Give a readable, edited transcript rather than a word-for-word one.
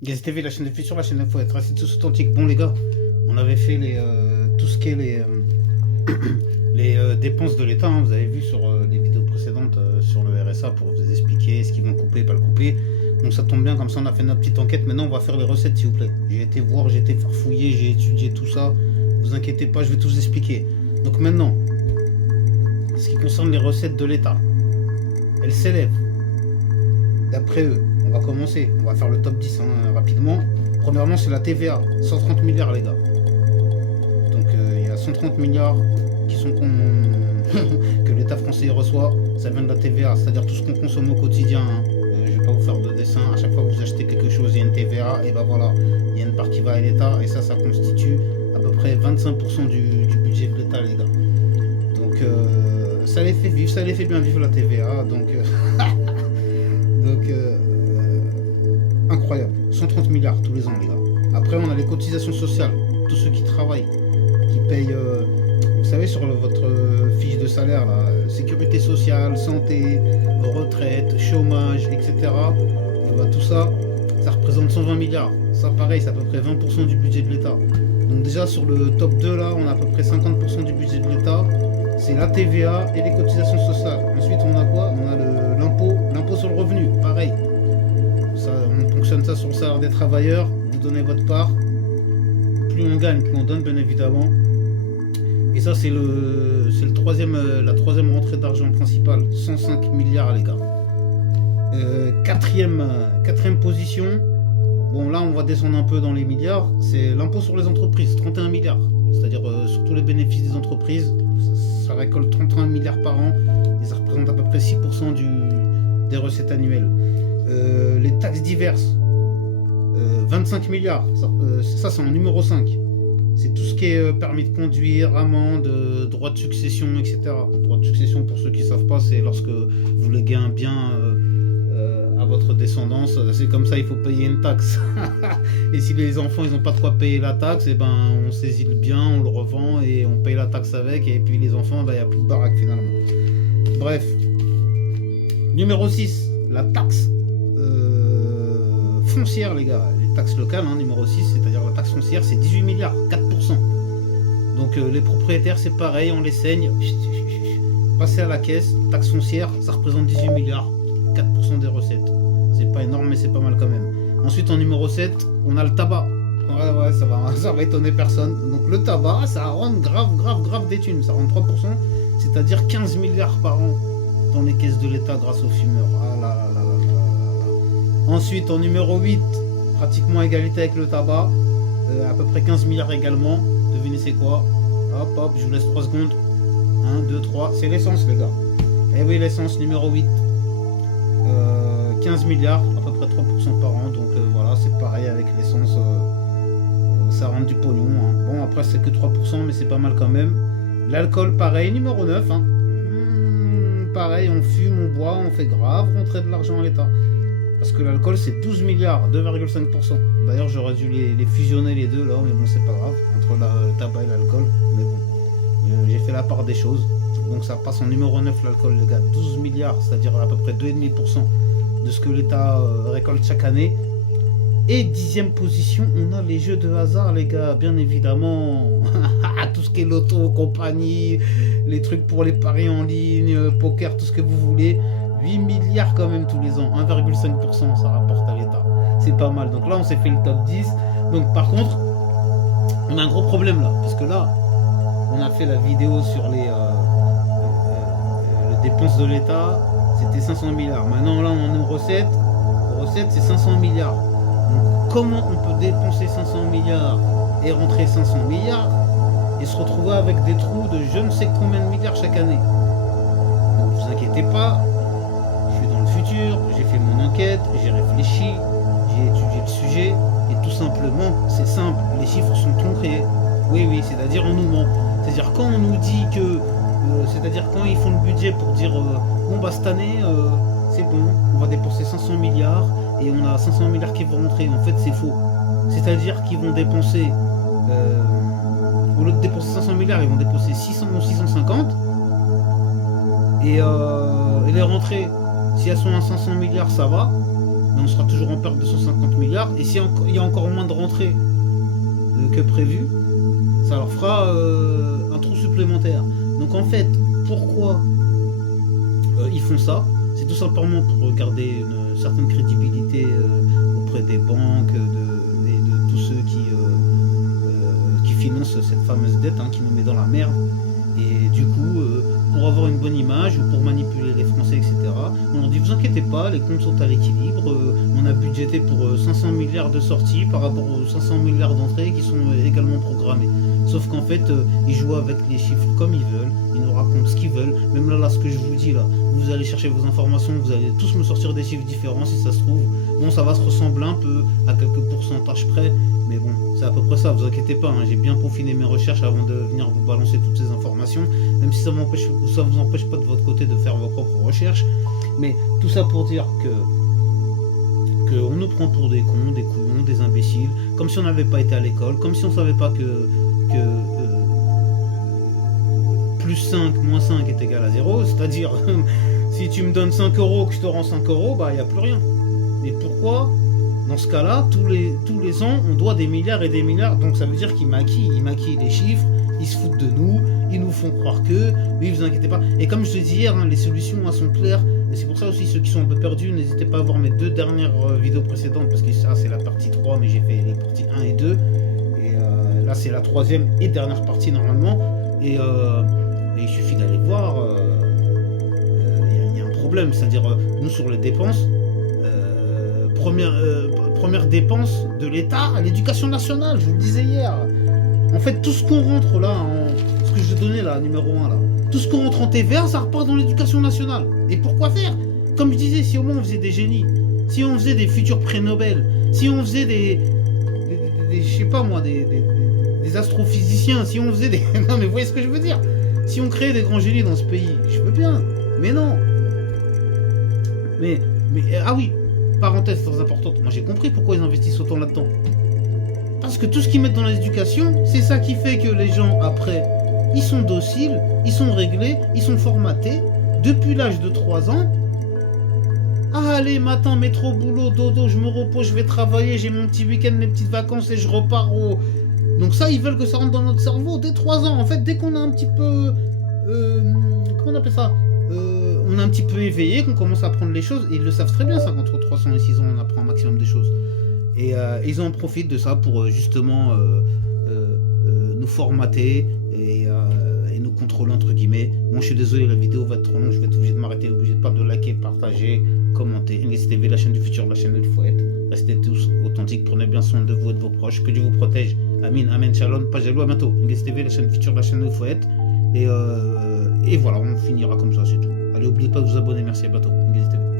Gaz TV, la chaîne de futur, la chaîne d'info, être assez tous authentiques. Bon les gars, on avait fait tout ce qui est les dépenses de l'État, hein, vous avez vu sur les vidéos précédentes sur le RSA pour vous expliquer ce qu'ils vont couper, pas le couper. Donc ça tombe bien, comme ça on a fait notre petite enquête. Maintenant on va faire les recettes s'il vous plaît. J'ai été voir, j'ai été farfouiller, j'ai étudié tout ça. Vous inquiétez pas, je vais tout vous expliquer. Donc maintenant, ce qui concerne les recettes de l'État, elles s'élèvent. D'après eux, on va commencer, on va faire le top 10 hein, rapidement. Premièrement, c'est la TVA, 130 milliards les gars. Donc il y a 130 milliards qui sont que l'État français reçoit, ça vient de la TVA, c'est-à-dire tout ce qu'on consomme au quotidien. Hein. Je vais pas vous faire de dessin, à chaque fois que vous achetez quelque chose, il y a une TVA, et ben voilà, il y a une part qui va à l'État, et ça constitue à peu près 25% du budget de l'État les gars. Donc ça les fait vivre, ça les fait bien vivre la TVA, donc... incroyable. 130 milliards tous les ans, les gars. Après, on a les cotisations sociales. Tous ceux qui travaillent, qui payent, vous savez, sur votre fiche de salaire, là, sécurité sociale, santé, retraite, chômage, etc. Et bah, tout ça, ça représente 120 milliards. Ça, pareil, c'est à peu près 20% du budget de l'État. Donc déjà, sur le top 2, là, on a à peu près 50% du budget de l'État. C'est la TVA et les cotisations sociales. Ensuite, on a quoi? On a l'impôt sur le revenu, pareil. Ça, on fonctionne ça sur le salaire des travailleurs, vous donnez votre part. Plus on gagne, plus on donne, bien évidemment. Et ça, c'est la troisième rentrée d'argent principale. 105 milliards, les gars. Quatrième position. Bon, là, on va descendre un peu dans les milliards. C'est l'impôt sur les entreprises, 31 milliards. C'est-à-dire sur tous les bénéfices des entreprises. Ça récolte 31 milliards par an. Et ça représente à peu près 6% des recettes annuelles. Les taxes diverses, 25 milliards. Ça, c'est en numéro 5. C'est tout ce qui est permis de conduire, amende, droit de succession, etc. Droit de succession, pour ceux qui ne savent pas, c'est lorsque vous léguez un bien à votre descendance. C'est comme ça, il faut payer une taxe. Et si les enfants ils n'ont pas de quoi payer la taxe, et ben, on saisit le bien, on le revend et on paye la taxe avec. Et puis les enfants, il n'y a plus de baraque finalement. Bref. Numéro 6, la taxe foncière, les gars. Les taxes locales, hein, numéro 6, c'est-à-dire la taxe foncière, c'est 18 milliards, 4%. Donc les propriétaires, c'est pareil, on les saigne. Passez à la caisse, taxe foncière, ça représente 18 milliards, 4% des recettes. C'est pas énorme, mais c'est pas mal quand même. Ensuite, en numéro 7, on a le tabac. Ouais, ça va étonner personne. Donc le tabac, ça rend grave des thunes. Ça rend 3%, c'est-à-dire 15 milliards par an dans les caisses de l'État grâce aux fumeurs. Ah là là là là là là. Ensuite, en numéro 8, pratiquement égalité avec le tabac, à peu près 15 milliards également. Devinez c'est quoi? Hop, je vous laisse 3 secondes. 1, 2, 3, c'est l'essence les gars. Eh oui, l'essence numéro 8. 15 milliards, à peu près 3% par an. Donc voilà, c'est pareil avec l'essence. Ça rentre du pognon. Hein. Bon, après c'est que 3%, mais c'est pas mal quand même. L'alcool, pareil, numéro 9. Hein. Pareil, on fume, on boit, on fait grave rentrer de l'argent à l'État. Parce que l'alcool, c'est 12 milliards, 2,5%. D'ailleurs, j'aurais dû les fusionner les deux là, mais bon, c'est pas grave, entre le tabac et l'alcool. Mais bon, j'ai fait la part des choses. Donc ça passe en numéro 9 l'alcool, les gars. 12 milliards, c'est-à-dire à peu près 2,5% de ce que l'État récolte chaque année. Et 10e position, on a les jeux de hasard, les gars, bien évidemment. Tout ce qui est loto, compagnie, les trucs pour les paris en ligne, poker, tout ce que vous voulez. 8 milliards quand même tous les ans, 1,5% ça rapporte à l'État. C'est pas mal. Donc là, on s'est fait le top 10. Donc par contre, on a un gros problème là. Parce que là, on a fait la vidéo sur les dépenses de l'État. C'était 500 milliards. Maintenant, là, on est aux recettes. Les recettes, c'est 500 milliards. Donc comment on peut dépenser 500 milliards et rentrer 500 milliards et se retrouver avec des trous de je ne sais combien de milliards chaque année? Donc ne vous inquiétez pas, je suis dans le futur, j'ai fait mon enquête, j'ai réfléchi, j'ai étudié le sujet et tout simplement, c'est simple, les chiffres sont tronqués. Oui, c'est-à-dire on nous ment. C'est-à-dire quand on nous dit que, c'est-à-dire quand ils font le budget pour dire bon bah cette année c'est bon, on va dépenser 500 milliards et on a 500 milliards qui vont rentrer. En fait, c'est faux. C'est-à-dire qu'ils vont dépenser, au lieu de dépenser 500 milliards, ils vont dépenser 600 ou 650. Et les rentrées, si elles sont à 500 milliards, ça va. mais on sera toujours en perte de 150 milliards. Et s'il y a encore moins de rentrées que prévu, ça leur fera un trou supplémentaire. Donc en fait, pourquoi ils font ça? C'est tout simplement pour garder une certaine crédibilité auprès des banques et de tous ceux qui financent cette fameuse dette qui nous met dans la merde. Et du coup, pour avoir une bonne image ou pour manipuler les Français, etc., on leur dit vous inquiétez pas, les comptes sont à l'équilibre, on a budgété pour 500 milliards de sorties par rapport aux 500 milliards d'entrées qui sont également programmés. Sauf qu'en fait, ils jouent avec les chiffres comme ils veulent, ils nous racontent ce qu'ils veulent. Même là, ce que je vous dis là, vous allez chercher vos informations, vous allez tous me sortir des chiffres différents si ça se trouve. Bon, ça va se ressembler un peu à quelques pourcentages près, mais bon, c'est à peu près ça, vous inquiétez pas, j'ai bien peaufiné mes recherches avant de venir vous balancer toutes ces informations, même si ça vous empêche pas de votre côté de faire vos propres recherches. Mais tout ça pour dire qu'on nous prend pour des cons, des couillons, des imbéciles, comme si on n'avait pas été à l'école, comme si on savait pas que plus 5, moins 5 est égal à 0, c'est-à-dire si tu me donnes 5 euros que je te rends 5 euros, bah il n'y a plus rien. Mais pourquoi, dans ce cas-là, tous les ans, on doit des milliards et des milliards, donc ça veut dire qu'ils maquillent les chiffres, ils se foutent de nous, ils nous font croire que, oui, vous inquiétez pas. Et comme je te dis hier, les solutions sont claires, et c'est pour ça aussi, ceux qui sont un peu perdus, n'hésitez pas à voir mes 2 dernières vidéos précédentes, parce que ça, c'est la partie 3, mais j'ai fait les parties 1 et 2, et là, c'est la 3e et dernière partie, normalement, et il suffit d'aller voir, il y a un problème, c'est-à-dire, nous, sur les dépenses, première dépense de l'État à l'éducation nationale, je vous le disais hier. En fait, tout ce qu'on rentre là, ce que je donnais là, numéro 1 là, tout ce qu'on rentre en TVA, ça repart dans l'éducation nationale. Et pourquoi faire? Comme je disais, si au moins on faisait des génies, si on faisait des futurs prix Nobel, si on faisait des je sais pas moi, des astrophysiciens, si on faisait des... Non mais vous voyez ce que je veux dire? Si on créait des grands génies dans ce pays, je veux bien, mais non. Mais ah oui, parenthèse très importante, moi j'ai compris pourquoi ils investissent autant là-dedans. Parce que tout ce qu'ils mettent dans l'éducation, c'est ça qui fait que les gens, après, ils sont dociles, ils sont réglés, ils sont formatés, depuis l'âge de 3 ans. Ah, allez, matin, métro, boulot, dodo, je me repose, je vais travailler, j'ai mon petit week-end, mes petites vacances et je repars au... Donc ça, ils veulent que ça rentre dans notre cerveau dès 3 ans. En fait, dès qu'on a un petit peu... comment on appelle ça, on est un petit peu éveillé, qu'on commence à apprendre les choses, et ils le savent très bien ça, qu'entre 300 et 6 ans, on apprend un maximum de choses. Et ils en profitent de ça pour justement nous formater et nous contrôler entre guillemets. Bon, je suis désolé, la vidéo va être trop longue, je vais être obligé de m'arrêter, obligé de pas de liker, partager, commenter. NGSTV, la chaîne du futur, la chaîne où il faut être. Restez tous authentiques, prenez bien soin de vous et de vos proches, que Dieu vous protège. Amin, amen, shalom, pas jaloux, à bientôt. NGSTV, la chaîne du futur, la chaîne où il faut être. Et voilà, on finira comme ça, c'est tout. Allez, n'oubliez pas de vous abonner, merci, à bientôt. NGSTV.